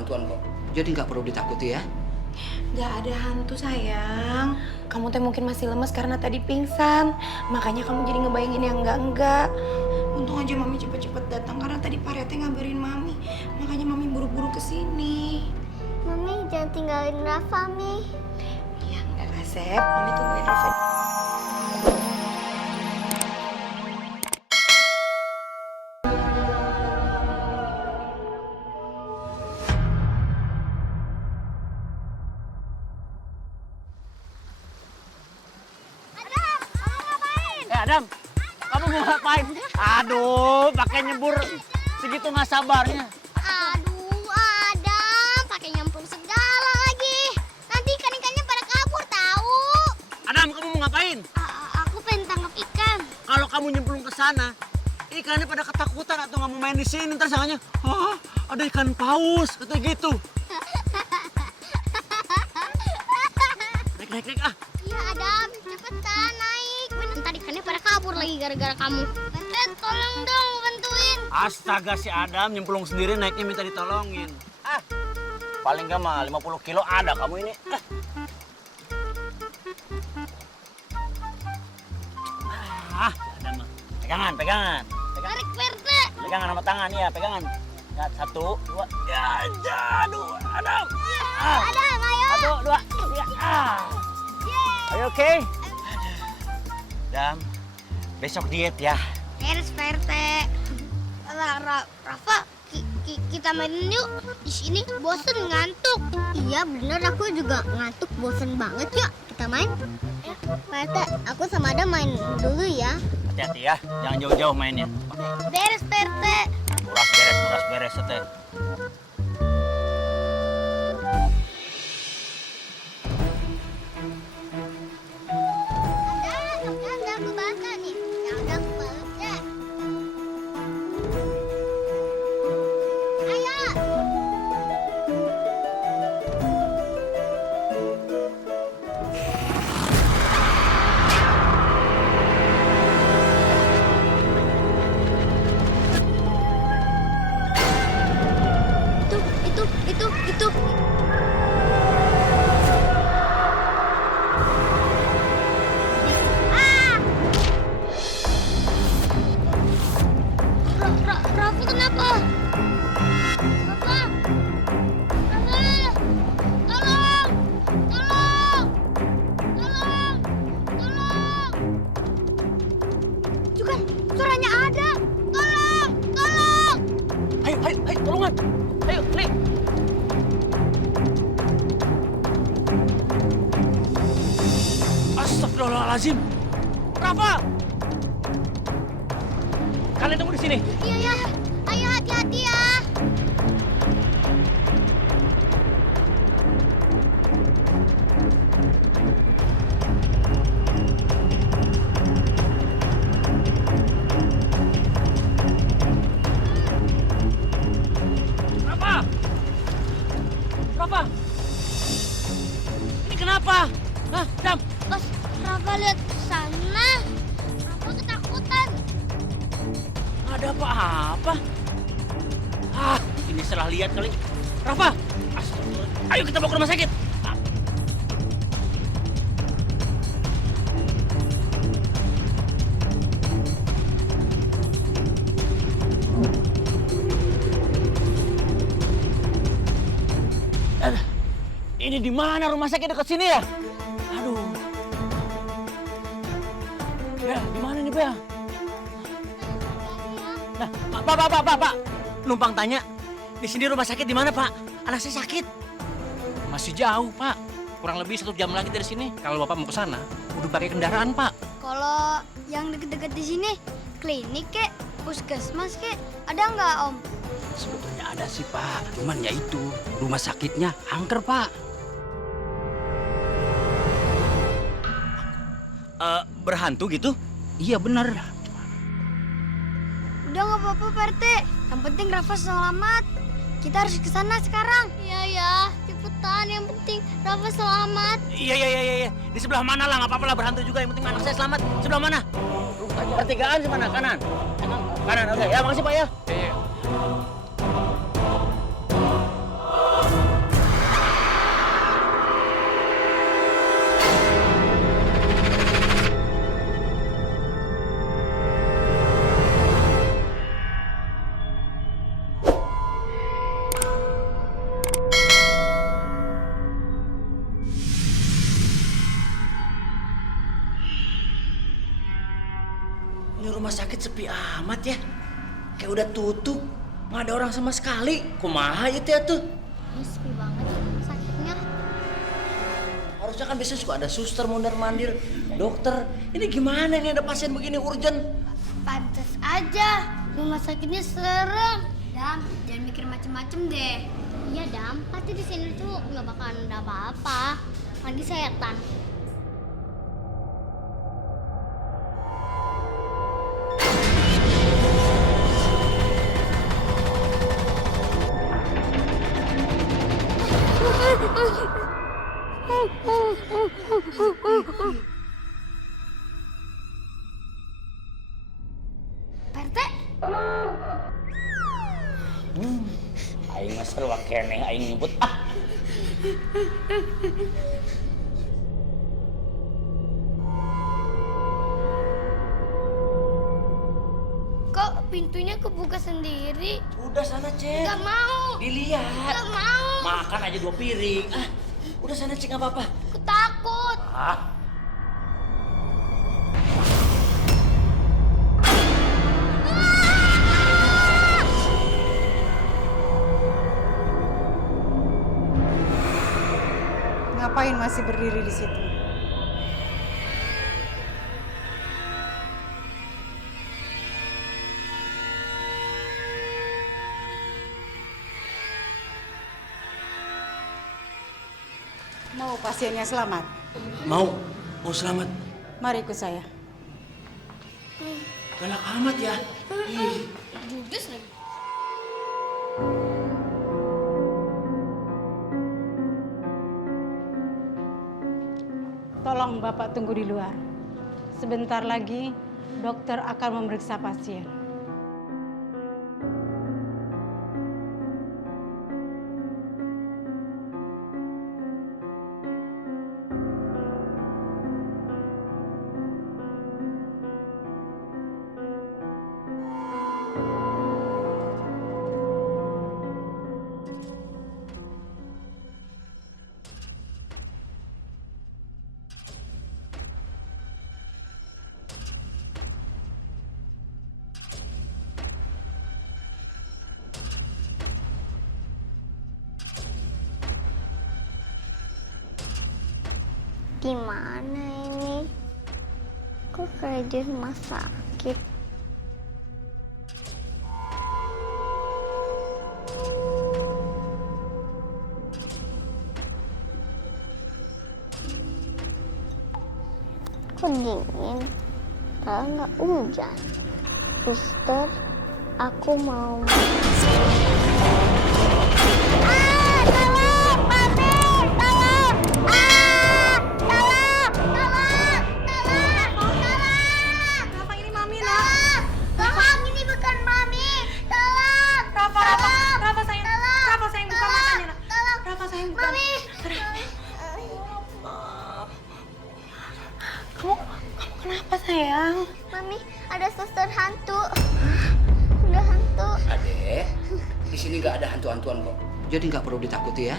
bantuan kok. Jadi nggak perlu ditakuti ya. Gak ada hantu sayang. Kamu teh mungkin masih lemes karena tadi pingsan. Makanya kamu jadi ngebayangin yang enggak. Untung aja Mami cepet-cepet datang karena tadi Pak Rete ngabarin Mami. Makanya Mami buru-buru kesini. Mami jangan tinggalin Rafa, Mi. Ya enggak lah, Sep. Mami tungguin Rafa. Adam, kamu mau ngapain? Aduh, pakai nyebur segitu nggak sabarnya. Aduh, Adam, pakai nyemplung segala lagi. Nanti ikan-ikannya pada kabur tahu. Adam, kamu mau ngapain? Aku pengen tangkap ikan. Kalau kamu nyemplung ke sana, ikannya pada ketakutan atau nggak mau main di sini. Ntar sangkanya, hah, ada ikan paus, kata gitu. Naik ah. Iya, Adam, cepetan naik. Ntar ikannya pada kabur lagi gara-gara kamu. Tolong dong, bantuin. Astaga, si Adam nyemplung sendiri naiknya minta ditolongin. Ah, paling nggak mah 50 kilo ada kamu ini. Ah, si Adam mah. Pegangan. Tarik, Perte. Pegangan sama tangan, ya, pegangan. Ya, 1, 2, ya, aduh, Adam. Adam, ayo. 1, 2, 3, Are you okay? Adam, besok diet ya. Beres, Perte. Rafa, kita mainin yuk. Di sini bosen ngantuk. Iya bener, aku juga ngantuk bosen banget. Yuk kita main. Perte, aku sama Adam main dulu ya. Hati-hati ya, jangan jauh-jauh mainnya. Beres, Perte. Muras beres, teh. Ada aku basah nih. Ya udah aku balik deh. Ayo. Itu. Rafa kenapa? Rafa! Tolong! Itu kan suaranya ada. Tolong! Ayo, tolongan. Ayo, nih. Astagfirullahaladzim. Rafa! Kalian tunggu di sini. Iya. Ayo hati-hati ya. Rafa! Ini kenapa? Hah, Dam? Pas Rafa lihat ke sana, Rafa ketakutan. Ada apa-apa? Ah, ini salah lihat kali. Rafa! Astagfirullah. Ayo kita bawa ke rumah sakit. Ah. Ini di mana rumah sakit dekat sini ya? Aduh. Ya, di mana nih, Bel? Nah, Pak. Numpang tanya. Di sini rumah sakit di mana, Pak? Anak saya sakit. Masih jauh, Pak. Kurang lebih 1 jam lagi dari sini. Kalau Bapak mau ke sana, udah pakai kendaraan, Pak. Kalau yang deket-deket di sini, klinik kek, puskesmas kek, ada nggak Om? Sebetulnya ada sih, Pak. Cuman ya itu, rumah sakitnya angker, Pak. Berhantu gitu? Iya, bener. Udah nggak apa-apa, Pak RT. Yang penting Rafa selamat. Kita harus ke sana sekarang. Iya ya, cepetan. Yang penting Rafa selamat. Iya. Di sebelah mana lah, nggak apa-apa lah berhantu juga. Yang penting anak saya selamat. Sebelah mana? Pertigaan mana? Kanan. Kanan, oke. Ya, makasih Pak ya. Iya. Ini rumah sakit sepi amat ya. Kayak udah tutup, nggak ada orang sama sekali. Kumaha itu ya tuh? Ini sepi banget ya rumah sakitnya. Harusnya kan biasanya suka ada suster mondar-mandir, dokter. Ini gimana ini ada pasien begini urgent? Pantes aja, rumah sakitnya serem. Dam, jangan mikir macem-macem deh. Iya Dam, pasti di sini tuh nggak bakalan ada apa-apa. Lagi setan. Perte? Aing mah seru keneh aing nyebut ah. Kok pintunya kebuka sendiri? Udah sana cek. Gak mau. Dilihat. Gak mau. Makan aja 2 piring. Ah, udah sana cek nggak apa-apa. Aku takut. Ah. Ngapain masih berdiri di situ? Mau pasiennya selamat? Mau selamat. Mari ikut saya. Galak amat ya. Ih. Judes lagi. Tolong Bapak tunggu di luar. Sebentar lagi dokter akan memeriksa pasien. Gimana ini? Kok kayak di rumah sakit? Kok dingin? Padahal nggak hujan. Suster, aku mau. Kamu kenapa sayang? Mami, ada suster hantu. Udah hantu. Adek, di sini nggak ada hantu-hantuan kok. Jadi nggak perlu ditakuti ya.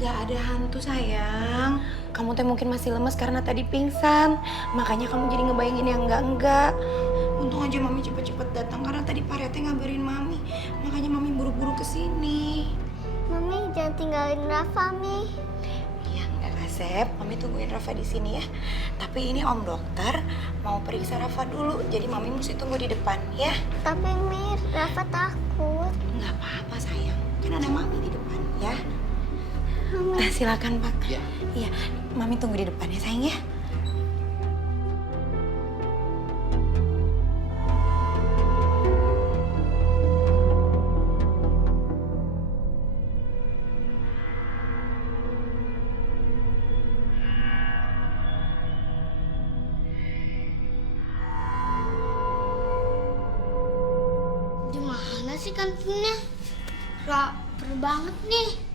Gak ada hantu sayang. Kamu teh mungkin masih lemes karena tadi pingsan. Makanya kamu jadi ngebayangin yang enggak. Untung aja Mami cepet-cepet datang karena tadi Pak Rete ngabarin Mami. Makanya Mami buru-buru kesini. Mami, jangan tinggalin Rafa, Mi. Iya enggak Asep, Mami tungguin Rafa di sini ya. Tapi ini Om Dokter mau periksa Rafa dulu. Jadi Mami mesti tunggu di depan ya. Tapi Mi, Rafa takut. Nggak apa-apa sayang. Kan ada Mami di depan ya. Mami. Silakan Pak. Iya. Iya, Mami tunggu di depan ya sayang ya. Di mana sih kantinnya? Raper banget nih.